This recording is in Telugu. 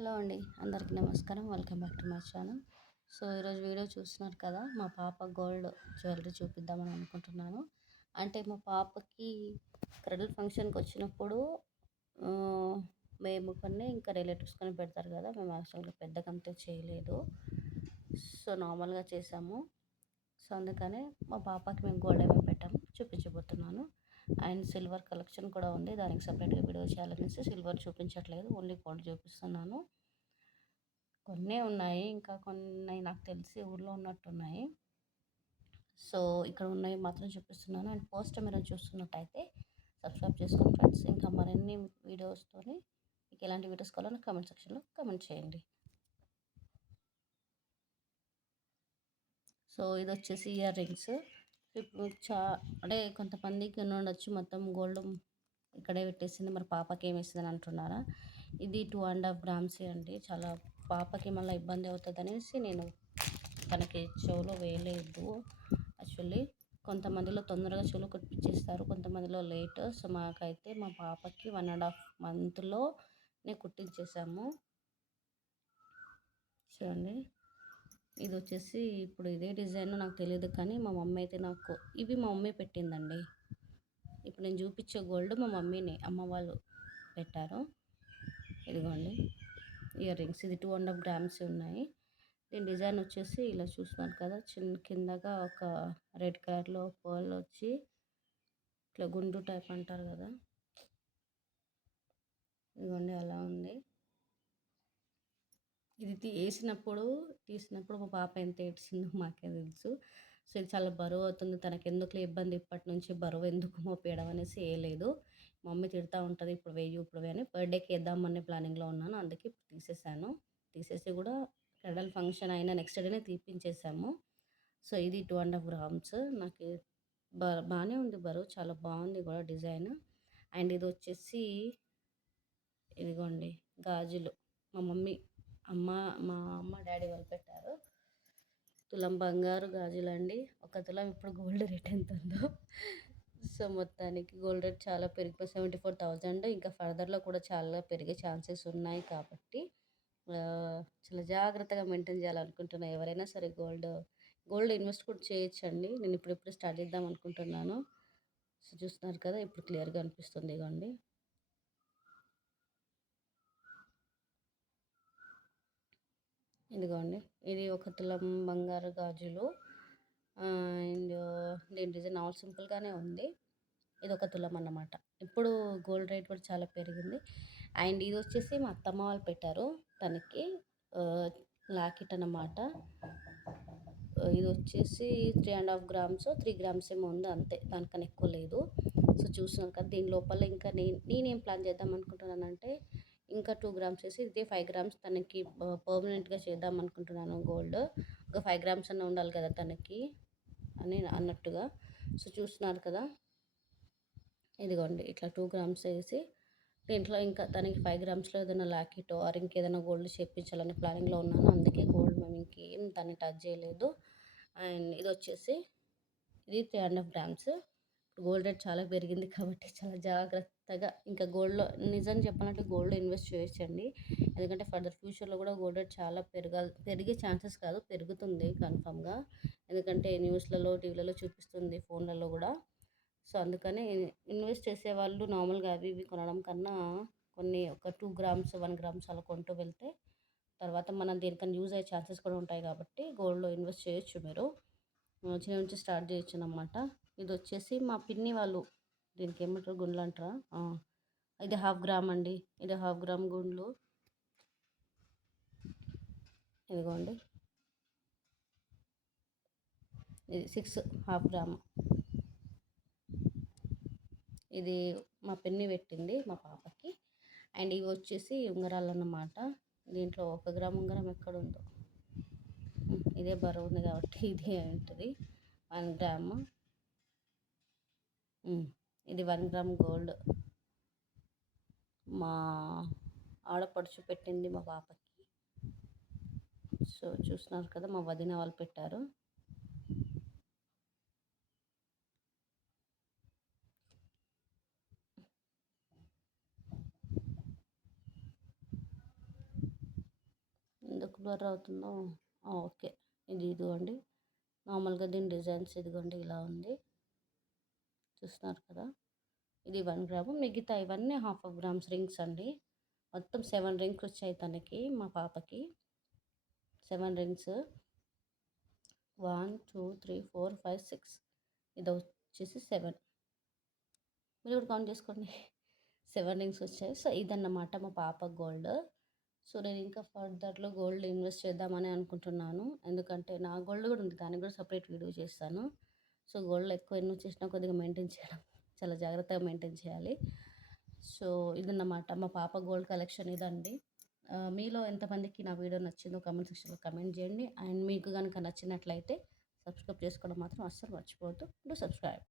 హలో అండి అందరికీ నమస్కారం. Welcome back to my channel. So ఈరోజు వీడియో చూస్తున్నారు కదా మా పాప గోల్డ్ జ్యువెలరీ చూపిద్దామని అనుకుంటున్నాను. అంటే మా పాపకి క్రెడిట్ ఫంక్షన్కి వచ్చినప్పుడు మేము కొన్ని ఇంకా రిలేటివ్స్ కొన్ని పెడతారు కదా మేము యాక్చువల్గా పెద్ద కంతే చేయలేదు. సో నార్మల్గా చేసాము. సో అందుకనే మా పాపకి మేము గోల్డ్ ఏమో పెట్టాము చూపించబోతున్నాను. అండ్ సిల్వర్ కలెక్షన్ కూడా ఉంది. దానికి సపరేట్గా వీడియో చేయాలనేసి సిల్వర్ చూపించట్లేదు. ఓన్లీ గోల్డ్ చూపిస్తున్నాను. కొన్ని ఉన్నాయి. ఇంకా కొన్ని నాకు తెలిసి ఊర్లో ఉన్నట్టున్నాయి. సో ఇక్కడ ఉన్నాయి మాత్రం చూపిస్తున్నాను. అండ్ పోస్ట్ మీరు చూస్తున్నట్టయితే సబ్స్క్రైబ్ చేసుకోండి ఫ్రెండ్స్. ఇంకా మరిన్ని వీడియోస్తో మీకు ఎలాంటి వీడియోస్ కావాలో కమెంట్ సెక్షన్లో కమెంట్ చేయండి. సో ఇది వచ్చేసి ఇయర్ రింగ్స్. ఇప్పుడు చా అంటే కొంతమందికి ఉండొచ్చు. మొత్తం గోల్డ్ ఇక్కడే పెట్టేసింది. మరి పాపకి ఏమి ఇస్తుంది అంటున్నారా? ఇది టూ అండ్ హాఫ్ గ్రామ్స్ అండి. చాలా పాపకి మళ్ళీ ఇబ్బంది అవుతుంది అనేసి నేను తనకి చెవులో వేయలేదు. యాక్చువల్లీ కొంతమందిలో తొందరగా చెవులు కుట్టించేస్తారు కొంతమందిలో లేట్. సో మాకైతే మా పాపకి వన్ అండ్ హాఫ్ మంత్లో నేను కుట్టించేసాము. చూడండి. ఇది వచ్చేసి ఇప్పుడు ఇదే డిజైన్ నాకు తెలియదు కానీ మా మమ్మీ అయితే నాకు ఇవి మా మమ్మీ పెట్టిందండి. ఇప్పుడు నేను చూపించే గోల్డ్ మా మమ్మీని అమ్మ వాళ్ళు పెట్టారు. ఇదిగోండి ఇయర్ రింగ్స్ ఇది టూ అండ్ హాఫ్ గ్రామ్స్ ఉన్నాయి. దీని డిజైన్ వచ్చేసి ఇలా చూస్తున్నారు కదా చిన్న కిందగా ఒక రెడ్ కలర్లో పర్ల్ వచ్చి ఇట్లా గుండు టైప్ అంటారు కదా. ఇదిగోండి అలా ఉంది. ఇది వేసినప్పుడు తీసినప్పుడు మా పాప ఎంత ఏడ్చిందో మాకే తెలుసు. సో ఇది చాలా బరువు అవుతుంది. తనకి ఎందుకు ఇబ్బంది ఇప్పటి నుంచి బరువు ఎందుకు మోపేయడం అనేసి వేయలేదు మమ్మీ తిడతా ఉంటుంది ఇప్పుడు వేయి ఇప్పుడు వేయని బర్త్డేకి వేద్దామనే ప్లానింగ్లో ఉన్నాను. అందుకే ఇప్పుడు తీసేసాను. తీసేసి కూడా క్రెడల్ ఫంక్షన్ అయినా నెక్స్ట్ డేనే తీపించేసాము సో ఇది టూ అండ్ హాఫ్ గ్రామ్స్. నాకు బ బాగానే ఉంది బరువు. చాలా బాగుంది కూడా డిజైన్. అండ్ ఇది వచ్చేసి ఇదిగోండి గాజులు. మా మమ్మీ అమ్మ మా అమ్మ డాడీ వాళ్ళు పెట్టారు. తులం బంగారు గాజులండి ఒక తులం ఇప్పుడు గోల్డ్ రేట్ ఎంత ఉందో. సో మొత్తానికి గోల్డ్ రేట్ చాలా పెరిగిపోయి సెవెంటీ ఫోర్ థౌజండ్ ఇంకా ఫర్దర్లో కూడా చాలా పెరిగే ఛాన్సెస్ ఉన్నాయి కాబట్టి చాలా జాగ్రత్తగా మెయింటైన్ చేయాలనుకుంటున్నాను ఎవరైనా సరే గోల్డ్ గోల్డ్ ఇన్వెస్ట్ కూడా చేయొచ్చండి. నేను ఇప్పుడు ఇప్పుడు స్టార్ట్ చేద్దాం అనుకుంటున్నాను. సో చూస్తున్నారు కదా ఇప్పుడు క్లియర్గా అనిపిస్తుంది ఇదిగోండి ఇదిగోండి. ఇది ఒక తులం బంగారు గాజులు. అండ్ దీని డిజైన్ ఆల్ సింపుల్గానే ఉంది. ఇది ఒక తులం అన్నమాట. ఇప్పుడు గోల్డ్ రేట్ కూడా చాలా పెరిగింది. అండ్ ఇది వచ్చేసి మా అత్తమ్మ వాళ్ళు పెట్టారు తనకి. లాకెట్ అన్నమాట. ఇది వచ్చేసి three and half grams three grams ఏమో ఉంది అంతే. దానికన్నా ఎక్కువ లేదు. సో చూస్తున్నాను కదా దీని లోపల ఇంకా నేను నేనేం ప్లాన్ చేద్దాం అనుకుంటున్నానంటే ఇంకా టూ గ్రామ్స్ వేసి ఇదే ఫైవ్ గ్రామ్స్ తనకి పర్మనెంట్గా చేద్దాం అనుకుంటున్నాను గోల్డ్ ఒక ఫైవ్ గ్రామ్స్ అన్న ఉండాలి కదా తనకి అని అన్నట్టుగా. సో చూస్తున్నారు కదా. ఇదిగోండి ఇట్లా టూ గ్రామ్స్ వేసి దీంట్లో ఇంకా తనకి ఫైవ్ గ్రామ్స్లో ఏదైనా లాకెట్ ఆర్ ఇంకేదైనా గోల్డ్ చేయించాలని ప్లానింగ్లో ఉన్నాను. అందుకే గోల్డ్ మేము ఇంకేం దాన్ని టచ్ చేయలేదు. అండ్ ఇది వచ్చేసి ఇది three and half grams gold rate చాలా పెరిగింది కాబట్టి చాలా జాగ్రత్తగా ఇంకా గోల్డ్లో నిజం చెప్పాలంటే గోల్డ్లో ఇన్వెస్ట్ చేయొచ్చండి. ఎందుకంటే ఫర్దర్ ఫ్యూచర్లో కూడా గోల్డ్ రేట్ చాలా పెరగాల పెరిగే ఛాన్సెస్ కాదు పెరుగుతుంది కన్ఫామ్గా. ఎందుకంటే న్యూస్లలో టీవీలలో చూపిస్తుంది ఫోన్లలో కూడా. సో అందుకని ఇన్వెస్ట్ చేసే వాళ్ళు నార్మల్గా అవి ఇవి కొనడం కన్నా కొన్ని ఒక టూ గ్రామ్స్ వన్ గ్రామ్స్ అలా కొంటూ వెళ్తే తర్వాత మనం దేనికన్నా యూజ్ అయ్యే ఛాన్సెస్ కూడా ఉంటాయి కాబట్టి గోల్డ్లో ఇన్వెస్ట్ చేయొచ్చు మీరు. చిన్న నుంచి స్టార్ట్ చేయొచ్చు అన్నమాట. ఇది వచ్చేసి మా పిన్ని వాళ్ళు దీనికి ఏమంటారు గుండ్లు అంటారా ఇది హాఫ్ గ్రామ్ అండి. ఇది హాఫ్ గ్రామ్ గుండ్లు. ఇదిగోండి. ఇది సిక్స్ హాఫ్ గ్రామ్. ఇది మా పిన్ని పెట్టింది మా పాపకి. అండ్ ఇవి వచ్చేసి ఉంగరాలు అన్నమాట దీంట్లో ఒక గ్రామ్ ఉంగరం ఎక్కడ ఉందో ఇదే బరువు ఉంది కాబట్టి ఇదే ఉంటుంది. One gram. ఇది వన్ గ్రామ్ గోల్డ్. మా ఆడపడుచు పెట్టింది మా పాపకి. సో చూస్తున్నారు కదా మా వదిన వాళ్ళు పెట్టారు. ఎందుకు బ్లర్ అవుతుందో? ఓకే. ఇది ఇదిగోండి. నార్మల్గా దీని డిజైన్స్ ఇదిగోండి ఇలా ఉంది. చూస్తున్నారు కదా! ఇది వన్ గ్రాము. మిగతా ఇవన్నీ హాఫ్ ఆఫ్ గ్రామ్స్ రింగ్స్ అండి. మొత్తం సెవెన్ రింగ్స్ వచ్చాయి తనకి మా పాపకి. Seven rings. One two three four five six. ఇది వచ్చేసి సెవెన్. మీరు కూడా కౌంట్ చేసుకోండి. సెవెన్ రింగ్స్ వచ్చాయి. సో ఇదన్నమాట మా పాప గోల్డ్. సో నేను ఇంకా ఫర్దర్లో గోల్డ్ ఇన్వెస్ట్ చేద్దామని అనుకుంటున్నాను. ఎందుకంటే నా గోల్డ్ కూడా ఉంది. దానికి కూడా సపరేట్ వీడియో చేస్తాను. సో గోల్డ్ ఎక్కువ ఇన్వెస్ట్ చేసినా కొద్దిగా మెయింటైన్ చేయడం చాలా జాగ్రత్తగా మెయింటైన్ చేయాలి. సో ఇదన్నమాట. మా పాప గోల్డ్ కలెక్షన్ ఇదండి. మీలో ఎంతమందికి నా వీడియో నచ్చిందో కమెంట్ సెక్షన్లో కమెంట్ చేయండి. అండ్ మీకు కనుక నచ్చినట్లయితే సబ్స్క్రైబ్ చేసుకోవడం మాత్రం అస్సలు మర్చిపోవద్దు. Do subscribe